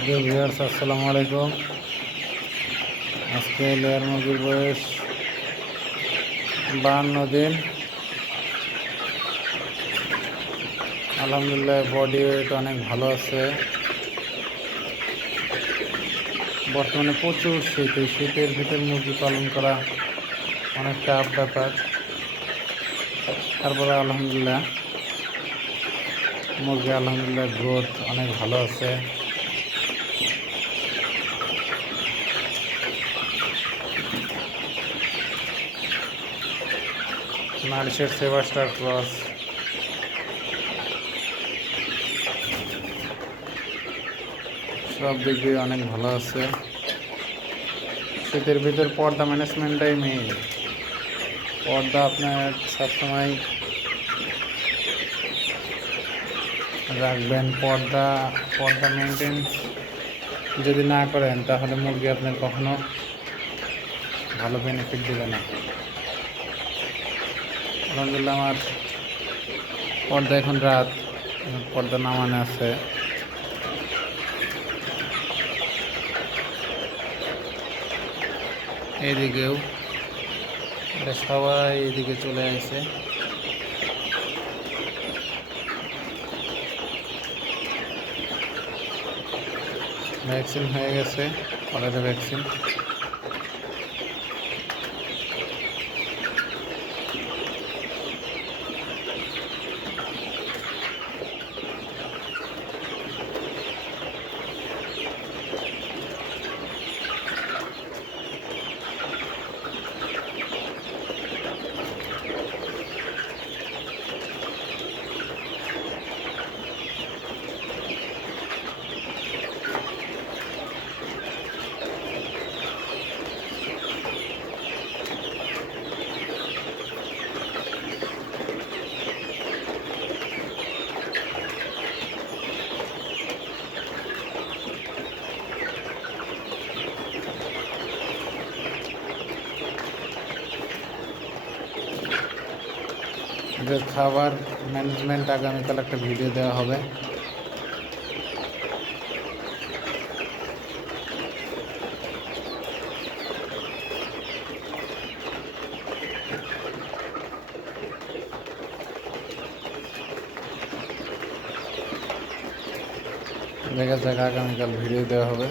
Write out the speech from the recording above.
Viewers, আসসালামু আলাইকুম। আজকে লেয়ার মুরগির বয়স বাহান্ন দিন। আলহামদুলিল্লাহ বডি ওয়েট অনেক ভালো আছে। বর্তমানে প্রচুর শীত, এই শীতের ভিতর মুরগি পালন করা অনেক চাপ ব্যাপার। তারপরে আলহামদুলিল্লাহ মুরগি আলহামদুলিল্লাহ গ্রোথ অনেক ভালো আছে। নারিশের সেবাস্টার ক্রস সব দিক দিয়ে অনেক ভালো আছে। শীতের ভিতর পর্দা ম্যানেজমেন্টটাই মেইন পর্দা আপনার সবসময় রাখবেন। পর্দা পর্দা মেনটেন যদি না করেন, তাহলে মুরগি আপনার কখনো ভালো বেনিফিট দেবে না। আলহামদুলিল্লাহ, আমার পর্দা এখন রাত। পর্দা নামানো আছে। এইদিকেও এটা সবাই এইদিকে চলে আসে। ভ্যাকসিন হয়ে গেছে কলেরা ভ্যাকসিন। এদের খাবার ম্যানেজমেন্ট আগামীকাল একটা ভিডিও দেওয়া হবে দেখা যাক আগামীকাল ভিডিও দেওয়া হবে